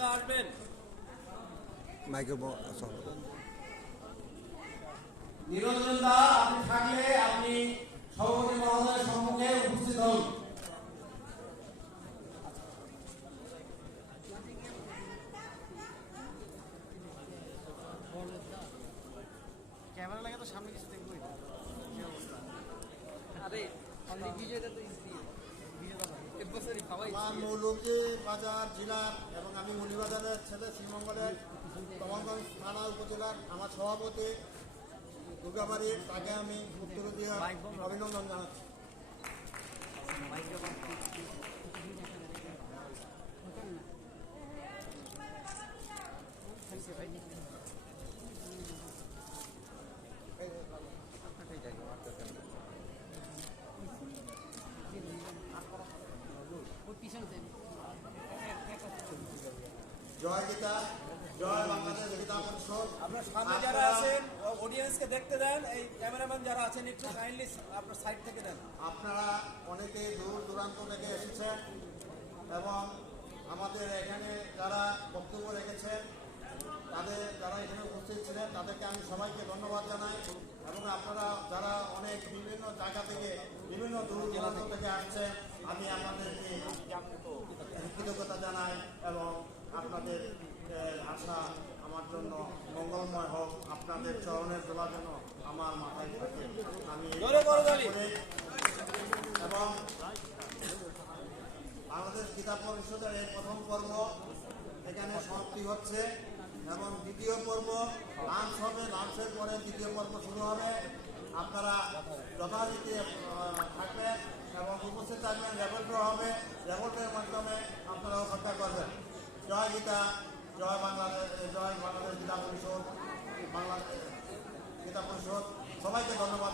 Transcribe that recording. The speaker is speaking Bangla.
দা আসবেন। নিরঞ্জন দা আপনি থাকলে আপনি সভাপতি মহোদয়ের সম্মুখে উপস্থিত হন। ক্যামেরা লাগে তো সামনে কিছু দেখবই। আমার মৌলভী বাজার জেলার এবং আমি মৌলভীবাজারের ছেলে শ্রীমঙ্গলের কমলগঞ্জ থানা উপজেলার আমার সভাপতি দুর্গাবাড়ি, তাকে আমি উত্তর দিয়ে অভিনন্দন জানাচ্ছি। জয় গীতা, জয় বাংলাদেশ গীতা পরিষদ। আপনার সামনে যারা আছেন অডিয়েন্সকে দেখতে দেন, এই ক্যামেরাম্যান যারা আছেন একটু কাইন্ডলি আপনার সাইড থেকে দেন। আপনারা অনেকে দূর দূরান্ত থেকে এসেছেন এবং আমাদের এখানে যারা বক্তব্য রেখেছেন তাদের যারা এখানে উপস্থিত ছিলেন তাদেরকে আমি সবাইকে ধন্যবাদ জানাই এবং আপনারা যারা অনেক বিভিন্ন জায়গা থেকে বিভিন্ন দূর দূরান্ত থেকে আসছেন আমি আপনাদেরকে কৃতজ্ঞতা জানাই এবং আপনাদের আশা আমার জন্য মঙ্গলময় হোক, আপনাদের চরণের দোলা যেন আমার মাথায় থাকে আমি এবং বাংলাদেশ গীতা পরিষদের এই প্রথম পর্ব এখানে সমাপ্তি হচ্ছে এবং দ্বিতীয় পর্ব লাঞ্চ হবে, লাঞ্চের পরে দ্বিতীয় পর্ব শুরু হবে। আপনারা যথারীতি থাকবেন এবং উপস্থিত থাকবেন। রেকর্ড ড্র হবে, রেকর্ডের মাধ্যমে আপনারা অপেক্ষা করবেন। জয় গীতা, জয় বাংলাদেশ গীতা পরিষদ, বাংলাদেশ গীতা পরিষদ। সবাইকে ধন্যবাদ।